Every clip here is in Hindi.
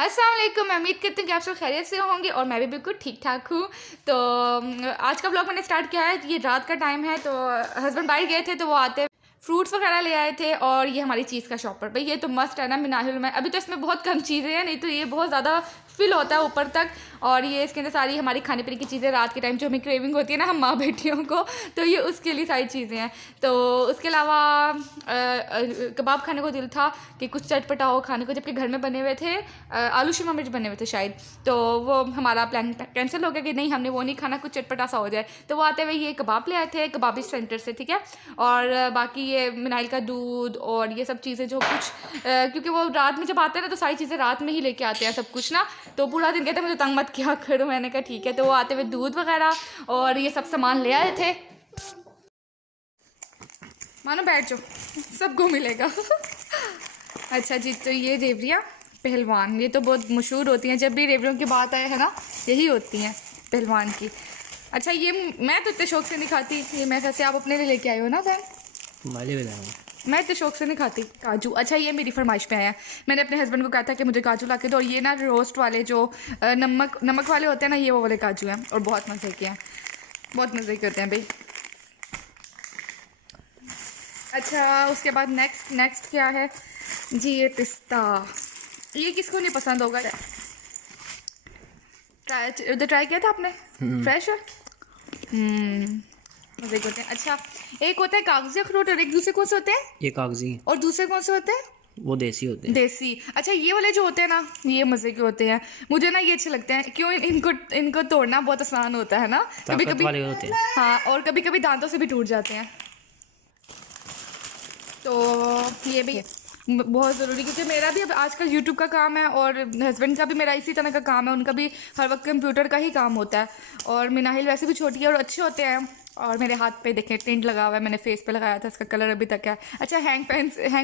अस्सलाम वालेकुम। मैं उम्मीद करती हूँ कि आप सब खैरियत से होंगे और मैं भी बिल्कुल ठीक ठाक हूँ। तो आज का व्लॉग मैंने स्टार्ट किया है। ये रात का टाइम है तो हस्बैंड बाहर गए थे तो वो आते फ्रूट्स वगैरह ले आए थे। और ये हमारी चीज़ का शॉपर भाई, ये तो मस्ट है ना मिनाहिल में। अभी तो इसमें बहुत कम चीज़ें हैं, नहीं तो ये बहुत ज़्यादा फिल होता है ऊपर तक। और ये इसके अंदर सारी हमारी खाने पीने की चीज़ें रात के टाइम जो हमें क्रेविंग होती है ना हम माँ बेटियों को, तो ये उसके लिए सारी चीज़ें हैं। तो उसके अलावा कबाब खाने को दिल था कि कुछ चटपटा हो खाने को, जबकि घर में बने हुए थे आलू शिमला मिर्च बने हुए थे शायद। तो वो हमारा प्लान कैंसिल हो गया कि नहीं हमने वो नहीं खाना, कुछ चटपटा सा हो जाए। तो वो आते हुए ये कबाब ले आए थे कबाबी सेंटर से, ठीक है। और बाकी ये मिनाइल का दूध और ये सब चीज़ें जो कुछ क्योंकि वो रात में जब आते हैं ना तो सारी चीज़ें रात में ही लेके आते हैं सब कुछ ना। तो पूरा दिन कहते हैं मुझे तंग मत किया करो। मैंने कहा ठीक है। तो वो आते हुए दूध वगैरह और ये सब सामान ले आए थे। मानो बैठ जाओ, सबको मिलेगा। अच्छा जी, तो ये रेवड़ियाँ पहलवान, ये तो बहुत मशहूर होती हैं। जब भी रेवड़ियों की बात आए है ना यही होती हैं पहलवान की। अच्छा ये मैं तो इतने शौक से नहीं खाती, ये मैं वैसे आप अपने लिए लेके आए हो ना बहन, मैं इतने शौक से नहीं खाती काजू। अच्छा ये मेरी फरमाइश पे आया, मैंने अपने हस्बैंड को कहा था कि मुझे काजू ला के दो। और ये ना रोस्ट वाले जो नमक वाले होते हैं ना, ये वो वाले काजू हैं और बहुत मज़े के हैं, बहुत मज़े के होते हैं भाई। अच्छा उसके बाद नेक्स्ट क्या है जी, ये पिस्ता। ये किसको नहीं पसंद होगा। ट्राई किया था आपने? फ्रेश है। मज़े के होते हैं। अच्छा एक होता है कागजी अखरोट और एक दूसरे कौन से होते हैं? ये कागजी और दूसरे कौन से होते हैं? वो देसी होते हैं। देसी। अच्छा ये वाले जो होते हैं ना ये मज़े के होते हैं, मुझे ना ये अच्छे लगते हैं। क्यों? इनको तोड़ना बहुत आसान होता है ना, कभी ताकत कभी। वाले होते हैं। हाँ, और कभी कभी दांतों से भी टूट जाते हैं। तो ये भी बहुत ज़रूरी, क्योंकि मेरा भी अब आजकल यूट्यूब का काम है और हस्बैंड का भी मेरा इसी तरह का काम है। उनका भी हर वक्त कंप्यूटर का ही काम होता है। और मिनाहिल वैसे भी छोटी है और अच्छे होते हैं। और मेरे हाथ पे देखें टिंट लगा हुआ है, मैंने फेस पे लगाया था, इसका कलर अभी तक है। अच्छा हैंग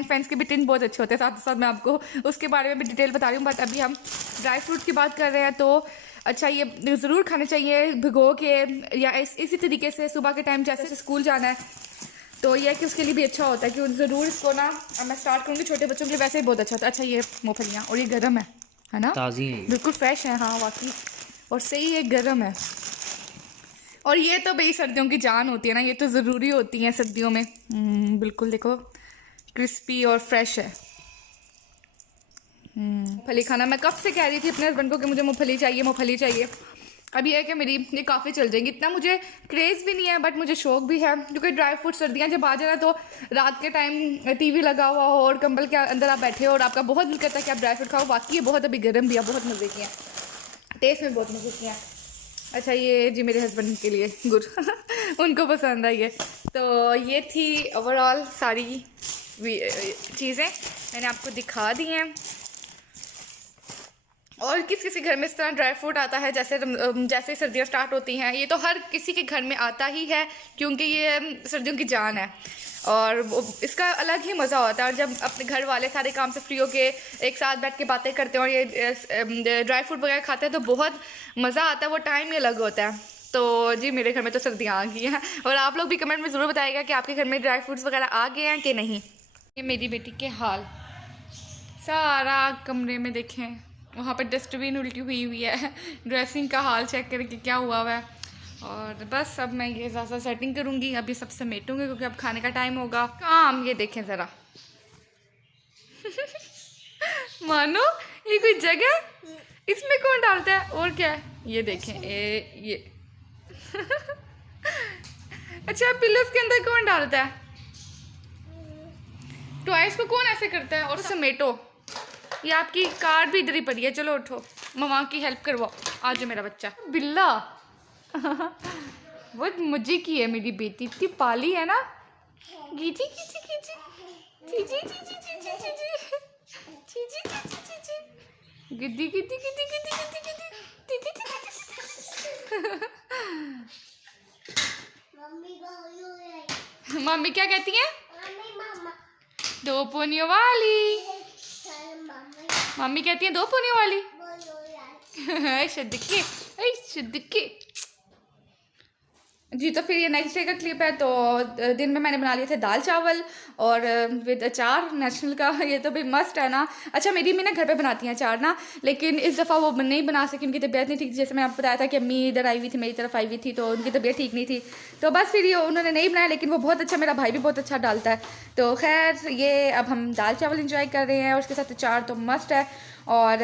फैंस के भी टिंट बहुत अच्छे होते हैं, साथ साथ मैं आपको उसके बारे में भी डिटेल बता रही हूँ। बट अभी हम ड्राई फ्रूट की बात कर रहे हैं। तो अच्छा ये ज़रूर खाने चाहिए भिगो के, या इसी तरीके से सुबह के टाइम जैसे स्कूल जाना है तो ये है कि उसके लिए भी अच्छा होता है कि ज़रूर इसको ना मैं स्टार्ट करूँगी छोटे बच्चों के लिए, वैसे ही बहुत अच्छा होता है। अच्छा ये मूंगफलियाँ, और ये गर्म है ना, ताज़ी हैं ये। बिल्कुल फ्रेश है हाँ वाकई, और सही ये गर्म है। और ये तो भाई सर्दियों की जान होती है ना, ये तो ज़रूरी होती हैं सर्दियों में। बिल्कुल देखो क्रिस्पी और फ्रेश है। मूँगफली खाना मैं कब से कह रही थी अपने हस्बैंड को कि मुझे मूँगफली चाहिए। अब ये है कि मेरी ये काफ़ी चल जाएगी। इतना मुझे क्रेज़ भी नहीं है बट मुझे शौक भी है, क्योंकि ड्राई फ्रूट सर्दियाँ जब आ जाए ना तो रात के टाइम टीवी लगा हुआ हो और कंबल के अंदर आप बैठे हो और आपका बहुत दिल करता है कि आप ड्राई फ्रूट खाओ। बाकी ये बहुत अभी गर्म भी है, बहुत मज़े की हैं, टेस्ट में बहुत मज़े की हैं। अच्छा ये जी मेरे हस्बैंड के लिए गुड उनको पसंद आई है। तो ये थी ओवरऑल सारी चीज़ें मैंने आपको दिखा दी हैं। और किसी घर में इस तरह ड्राई फ्रूट आता है जैसे सर्दियाँ स्टार्ट होती हैं, ये तो हर किसी के घर में आता ही है क्योंकि ये सर्दियों की जान है और इसका अलग ही मज़ा होता है। और जब अपने घर वाले सारे काम से फ्री होके एक साथ बैठ के बातें करते हैं और ये ड्राई फ्रूट वगैरह खाते हैं तो बहुत मज़ा आता है, वो टाइम ही अलग होता है। तो जी मेरे घर में तो सर्दियाँ आ गई हैं और आप लोग भी कमेंट में ज़रूर बताइएगा कि आपके घर में ड्राई फ्रूट्स वगैरह आ गए हैं कि नहीं। ये मेरी बेटी के हाल, सारा कमरे में देखें वहाँ पर डस्टबिन उल्टी हुई है, ड्रेसिंग का हाल चेक करके क्या हुआ है। और बस अब मैं ये ज़्यादा सेटिंग करूँगी, अब ये सब समेटूँगी क्योंकि अब खाने का टाइम होगा। काम ये देखें ज़रा मानो ये कोई जगह इसमें कौन डालता है और क्या है ये देखें ये अच्छा पिलोस के अंदर कौन डालता है, टॉयज को कौन ऐसे करता है। और समेटो, ये आपकी कार्ड भी इधर ही पड़ी है, चलो उठो मम्मा की हेल्प करवाओ। आज मेरा बच्चा बिल्ला बहुत मजे की है मेरी बेटी, इतनी पाली है ना। गीजी गीजी गीजी गीजी गीजी गीजी गीजी गीजी गीजी गिद्दी गिद्दी गिद्दी गिद्दी गिद्दी गिद्दी। मम्मी क्या कहती हैं? दो पोनियों वाली मम्मी कहती हैं, दो पोनियों वाली शुद्ध के जी, तो फिर ये नेक्स्ट डे का क्लिप है। तो दिन में मैंने बना लिए थे दाल चावल और विद अचार नेशनल का। ये तो भाई मस्ट है ना। अच्छा, मेरी अम्मी ना घर पे बनाती हैं अचार ना, लेकिन इस दफ़ा वो नहीं बना सकी, उनकी तबीयत नहीं ठीक थी। जैसे मैंने आपको बताया था कि अम्मी इधर आई हुई थी, मेरी तरफ आई हुई थी, तो उनकी तबीयत ठीक नहीं थी, तो बस फिर ये उन्होंने नहीं बनाया। लेकिन वो बहुत अच्छा, मेरा भाई भी बहुत अच्छा डालता है। तो खैर ये अब हम दाल चावल इंजॉय कर रहे हैं और उसके साथ अचार तो मस्ट है। और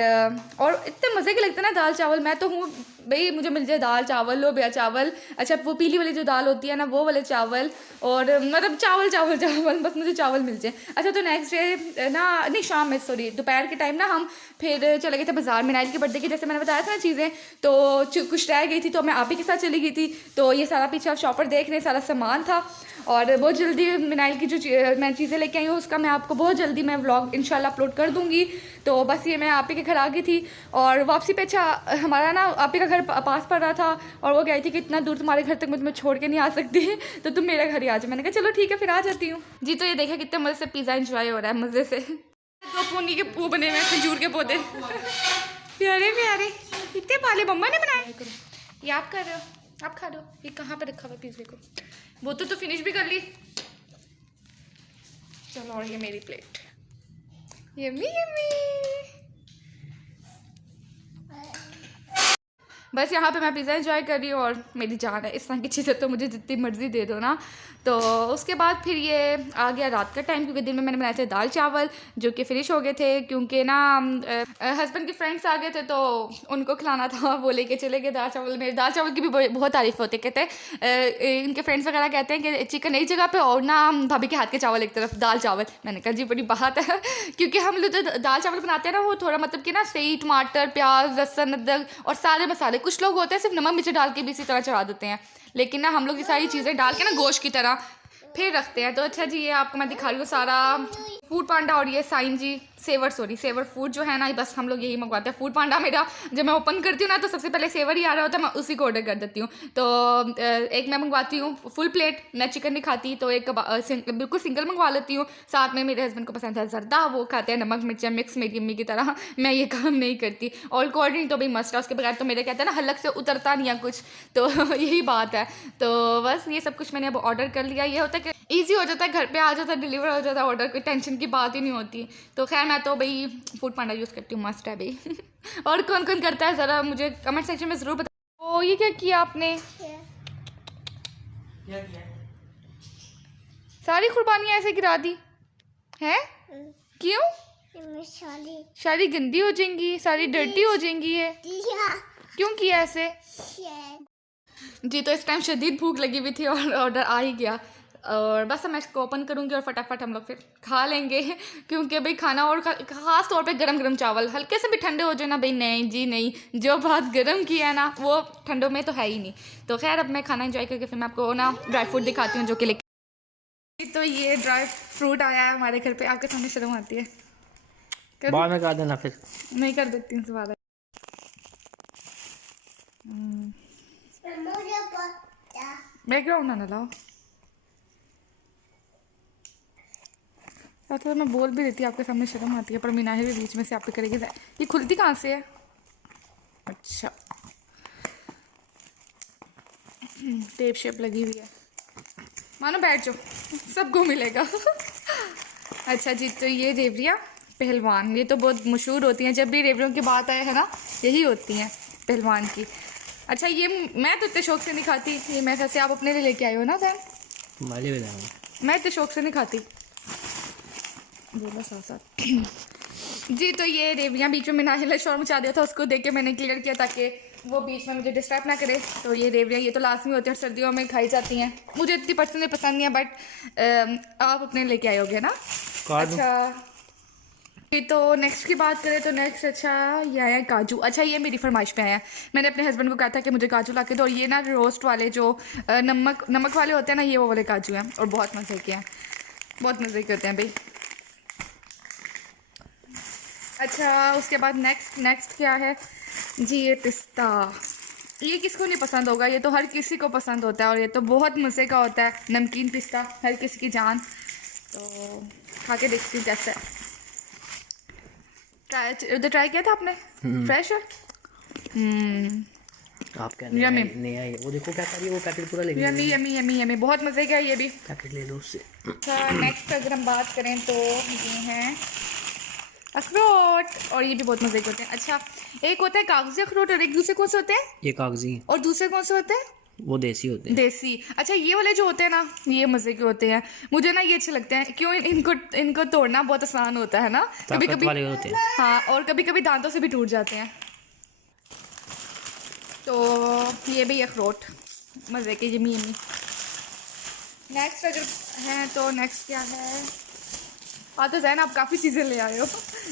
इतने मज़े के लगते हैं ना दाल चावल। मैं तो हूँ भाई, मुझे मिल जाए दाल चावल, लोबिया चावल, अच्छा वो पीली वाली जो दाल होती है ना वो वाले चावल, और मतलब चावल चावल चावल, बस मुझे चावल मिल जाए। अच्छा, तो नेक्स्ट डे ना, नहीं शाम में, सॉरी दोपहर के टाइम ना हम फिर चले गए थे बाज़ार में नाइल के बर्थडे की, जैसे मैंने बताया था ना चीज़ें, तो कुछ रह गई थी तो मैं आप ही के साथ चली गई थी। तो ये सारा पीछे आप शॉपर देख रहे हैं, सारा सामान था। और बहुत जल्दी मिनाइल की जो मैं चीज़ें लेके आई हूँ उसका मैं आपको बहुत जल्दी मैं व्लॉग इंशाल्लाह अपलोड कर दूँगी। तो बस ये मैं आप ही के घर आ गई थी और वापसी पे, अच्छा हमारा ना आप ही का घर पास पड़ रहा था और वो कह रही थी कि इतना दूर तुम्हारे घर तक मैं तुम्हें छोड़ के नहीं आ सकती तो तुम मेरे घर ही आ जाओ। मैंने कहा चलो ठीक है, फिर आ जाती हूँ। जी, तो ये देखा कितने मज़े से पिज़्ज़ा इंजॉय हो रहा है, मज़े से। दो पूनी के पू बने हुए हैं, खजूर के पौधे प्यारे प्यारे, इतने पाले मम्मा ने बनाए। ये आप कर रहे हो, आप खा रहे हो। ये कहाँ पे रखा हुआ पिज़्ज़े को, वो तो फिनिश भी कर ली। चलो, और ये मेरी प्लेट, यम्मी यम्मी। बस यहाँ पे मैं पिज़्ज़ा एंजॉय कर रही हूँ और मेरी जान है, इस तरह की चीज़ें तो मुझे जितनी मर्ज़ी दे दो ना। तो उसके बाद फिर ये आ गया रात का टाइम, क्योंकि दिन में मैंने बनाए थे दाल चावल जो कि फ़िनिश हो गए थे, क्योंकि ना हस्बैंड के फ्रेंड्स आ गए थे तो उनको खिलाना था, वो लेके चले गए दाल चावल। मेरे दाल चावल की भी बहुत तारीफ़ होती है, कहते हैं इनके फ्रेंड्स वगैरह कहते हैं कि चिकन एक जगह पर और ना भाभी के हाथ के चावल एक तरफ, दाल चावल। मैंने कहा जी बड़ी बात है क्योंकि हम लोग जो दाल चावल बनाते हैं ना वो थोड़ा मतलब कि ना सही टमाटर प्याज लहसुन अदरक और सारे मसाले, कुछ लोग होते हैं सिर्फ नमक मिर्च डाल के भी इसी तरह चढ़ा देते हैं, लेकिन ना हम लोग ये सारी चीज़ें डाल के ना गोश्त की तरह फिर रखते हैं। तो अच्छा जी, ये आपको मैं दिखा रही हूँ सारा फूड पांडा, और ये साइन जी सेवर फूड जो है ना, बस हम लोग यही मंगवाते हैं। फूड पांडा मेरा जब मैं ओपन करती हूँ ना तो सबसे पहले सेवर ही आ रहा होता है, मैं उसी को ऑर्डर कर देती हूँ। तो एक मैं मंगवाती हूँ फुल प्लेट, मैं चिकन नहीं खाती तो एक बिल्कुल सिंगल मंगवा लेती हूँ। साथ में मेरे हस्बैंड को पसंद है जर्दा, वो खाते हैं नमक मिर्चा मिक्स मेरी अम्मी की तरह, मैं ये काम नहीं करती। और कोल्ड ड्रिंक तो भाई मस्ट है, उसके बगैर तो मेरे कहते हैं ना हलक से उतरता नहीं है कुछ, तो यही बात है। तो बस ये सब कुछ मैंने अब ऑर्डर कर लिया। ये होता है कि ईजी हो जाता है, घर पे आ जाता है, डिलीवर हो जाता है ऑर्डर, कोई टेंशन की बात ही नहीं होती। तो खैर मैं तो भाई फूड पांडा यूज़ करती हूँ, मस्ट है भाई और कौन कौन करता है ज़रा मुझे कमेंट सेक्शन में ज़रूर बताओ। ओ ये क्या किया आपने, सारी कुर्बानियाँ ऐसे गिरा दी हैं? क्यों? सारी गंदी हो जाएंगी, सारी डर्टी हो जाएंगी ये, क्यों किया ऐसे? जी, तो इस टाइम शदीद भूख लगी हुई थी और ऑर्डर आ ही गया, और बस मैं इसको ओपन करूँगी और फटाफट हम लोग फिर खा लेंगे क्योंकि भाई खाना, और ख़ास तौर पे गरम गरम चावल, हल्के से भी ठंडे हो जाए ना भाई, नहीं जी नहीं, जो बात गरम की है ना वो ठंडों में तो है ही नहीं। तो खैर अब मैं खाना एंजॉय करके फिर मैं आपको ना ड्राई फ्रूट दिखाती हूँ जो कि लेके। तो ये ड्राई फ्रूट आया है हमारे घर पे, आपके सामने शर्म आती है? बाद में कर देना, फिर नहीं कर देती हूँ दोबारा। बैकग्राउंड ना लाओ, तो मैं बोल भी देती, आपके सामने शर्म आती है, पर मीनाही भी बीच में से आप पे करेगी। ये खुलती कहाँ से है? अच्छा, टेप शेप लगी हुई है, मानो बैठ जाओ, सबको मिलेगा अच्छा जी, तो ये रेवड़ियाँ पहलवान, ये तो बहुत मशहूर होती हैं, जब भी रेवड़ियों की बात आए है ना यही होती हैं पहलवान की। अच्छा, ये मैं तो इतने शौक से नहीं खाती, ये मैं कैसे आप अपने लिए लेके आए हो ना बहन? मैं इतने शौक से नहीं खाती, बोला साथ साथ जी। तो ये रेवड़ियाँ बीच में मैंने शोर मचा दिया था, उसको देख के मैंने क्लियर किया ताकि वो बीच में मुझे डिस्टर्ब ना करे। तो ये रेवड़ियाँ ये तो लाजमी होती हैं, सर्दियों में खाई जाती हैं, मुझे इतनी पर्सनली पसंद नहीं है, बट आप अपने लेके आए होगे ना। अच्छा, तो नेक्स्ट की बात करें तो नेक्स्ट, अच्छा ये आया काजू। अच्छा, ये मेरी फरमाइश पे आया, मैंने अपने हस्बैंड को कहा था कि मुझे काजू ला के दो, और ये ना रोस्ट वाले जो नमक वाले होते हैं ना, ये वो वाले काजू हैं, और बहुत मज़े के हैं, बहुत मज़े के होते हैं भाई। अच्छा, उसके बाद नेक्स्ट क्या है जी, ये पिस्ता, ये किसको नहीं पसंद होगा, ये तो हर किसी को पसंद होता है, और ये तो बहुत मज़े का होता है, नमकीन पिस्ता, हर किसी की जान। तो खा के देखती हूँ कैसा है। ट्राई किया था आपने? फ्रेश है। आप क्या नया नया वो देखो क्या कर रही है, वो पैकेट पूरा ले यमी यमी यमी यमी, बहुत मज़े का है ये भी। पैकेट ले लो उससे। अच्छा नेक्स्ट अगर हम बात करें तो ये हैं अखरोट, और ये भी बहुत मज़े के होते हैं। अच्छा एक होता है कागजी अखरोट और एक दूसरे कौन से होते हैं? ये कागजी और दूसरे कौन से होते हैं? वो देसी होते हैं। देसी। अच्छा ये वाले जो होते हैं ना ये मज़े के होते हैं, मुझे ना ये अच्छे लगते हैं। क्यों? इनको तोड़ना बहुत आसान होता है ना, कभी कभी वाले होते हैं। हाँ, और कभी कभी दांतों से भी टूट जाते हैं। तो ये भी अखरोट मज़े के यमी यमी। नेक्स्ट अगर हैं तो नेक्स्ट क्या है? तो जैन आप काफ़ी चीज़ें ले आए हो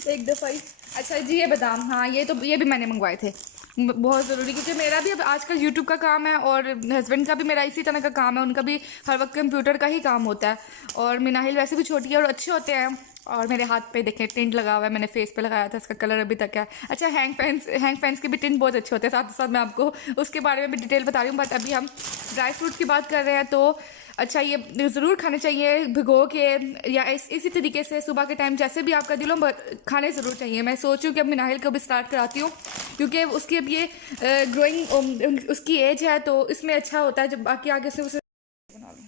एक दफ़ा ही। अच्छा जी ये बादाम, हाँ ये भी मैंने मंगवाए थे, बहुत ज़रूरी, क्योंकि मेरा भी अब आजकल यूट्यूब का काम है और हस्बैंड का भी मेरा इसी तरह का काम है, उनका भी हर वक्त कंप्यूटर का ही काम होता है। और मिनाहिल वैसे भी छोटी है और अच्छे होते हैं। और मेरे हाथ पे देखें टिंट लगा हुआ है, मैंने फेस पे लगाया था, इसका कलर अभी तक है। अच्छा हैंग फैंस के भी टिंट बहुत अच्छे होते हैं, साथ साथ मैं आपको उसके बारे में भी डिटेल बता रही हूँ। बट अभी हम ड्राई फ्रूट की बात कर रहे हैं तो अच्छा ये ज़रूर खाने चाहिए भिगो के, या इसी तरीके से सुबह के टाइम जैसे भी आपका दिल हो खाने ज़रूर चाहिए। मैं सोच रही हूँ कि अब मिनाहिल को भी स्टार्ट कराती हूँ, क्योंकि उसकी अब ये ग्रोइंग उसकी एज है, तो इसमें अच्छा होता है जब बाकी आगे से उसे बना लूँ।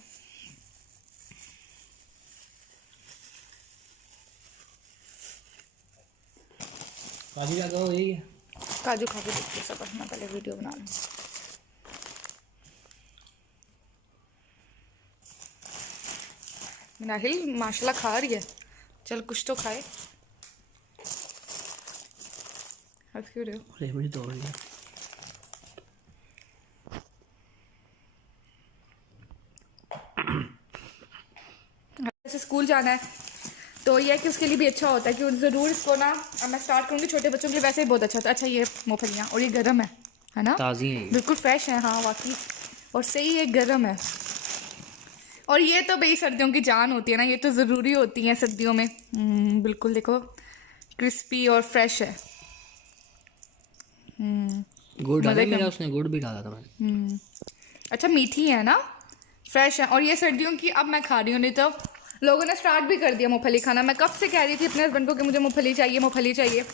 काजू क्या कहो यही है, काजू खा के देखते सब, मैं पहले वीडियो बना लूँ। मिनाहिल माशाल्लाह खा रही है, चल कुछ तो खाए। हंस क्यों रहे हो? अरे मुझे तोड़ दिया। ऐसे स्कूल जाना है तो ये है कि उसके लिए भी अच्छा होता है कि ज़रूर इसको ना, अब मैं स्टार्ट करूँगी छोटे बच्चों के लिए, वैसे ही बहुत अच्छा होता है। अच्छा ये मूंगफलियाँ, और ये गर्म है ना, ताज़ी है बिल्कुल फ्रेश है, हाँ वाकई, और सही है गर्म है। और ये तो भाई सर्दियों की जान होती है ना, ये तो ज़रूरी होती है सर्दियों में। बिल्कुल देखो क्रिस्पी और फ्रेश है। गुड़ डाला मेरा, उसने गुड़ भी डाला था मैंने। अच्छा मीठी है ना, फ्रेश है, और ये सर्दियों की अब मैं खा रही हूँ, नहीं तो लोगों ने स्टार्ट भी कर दिया मूंगफली खाना। मैं कब से कह रही थी अपने हस्बैंड को कि मुझे मूंगफली चाहिए।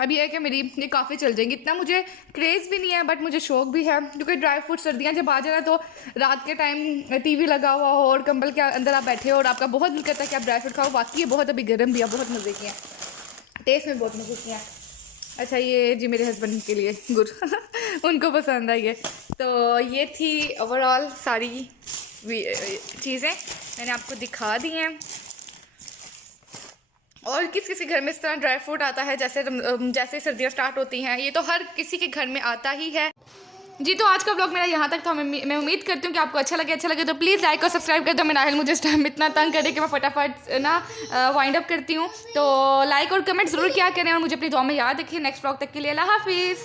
अब ये है कि मेरी ये काफ़ी चल जाएंगी, इतना मुझे क्रेज़ भी नहीं है बट मुझे शौक भी है, क्योंकि ड्राई फ्रूट सर्दियाँ जब आ जाए ना तो रात के टाइम टीवी लगा हुआ हो और कंबल के अंदर आप बैठे हो और आपका बहुत दिल करता है कि आप ड्राई फ्रूट खाओ। बाकी ये बहुत अभी गर्म भी है, बहुत मज़े की हैं, टेस्ट में बहुत मज़े की हैं। अच्छा ये जी मेरे हस्बैंड के लिए गुड उनको पसंद आई है। तो ये थी ओवरऑल सारी चीज़ें मैंने आपको दिखा दी हैं। और किसी घर में इस तरह ड्राई फ्रूट आता है, जैसे सर्दियाँ स्टार्ट होती हैं, ये तो हर किसी के घर में आता ही है जी। तो आज का ब्लॉग मेरा यहाँ तक था। मैं उम्मीद करती हूँ कि आपको अच्छा लगे तो प्लीज़ लाइक और सब्सक्राइब कर दो। मिनाहिल मुझे इस टाइम इतना तंग करे कि मैं फटाफट ना वाइंड अप करती हूँ। तो लाइक और कमेंट ज़रूर किया करें और मुझे अपनी दुआ में याद रखिए। नेक्स्ट ब्लॉग तक के लिए अल्लाह हाफिज़।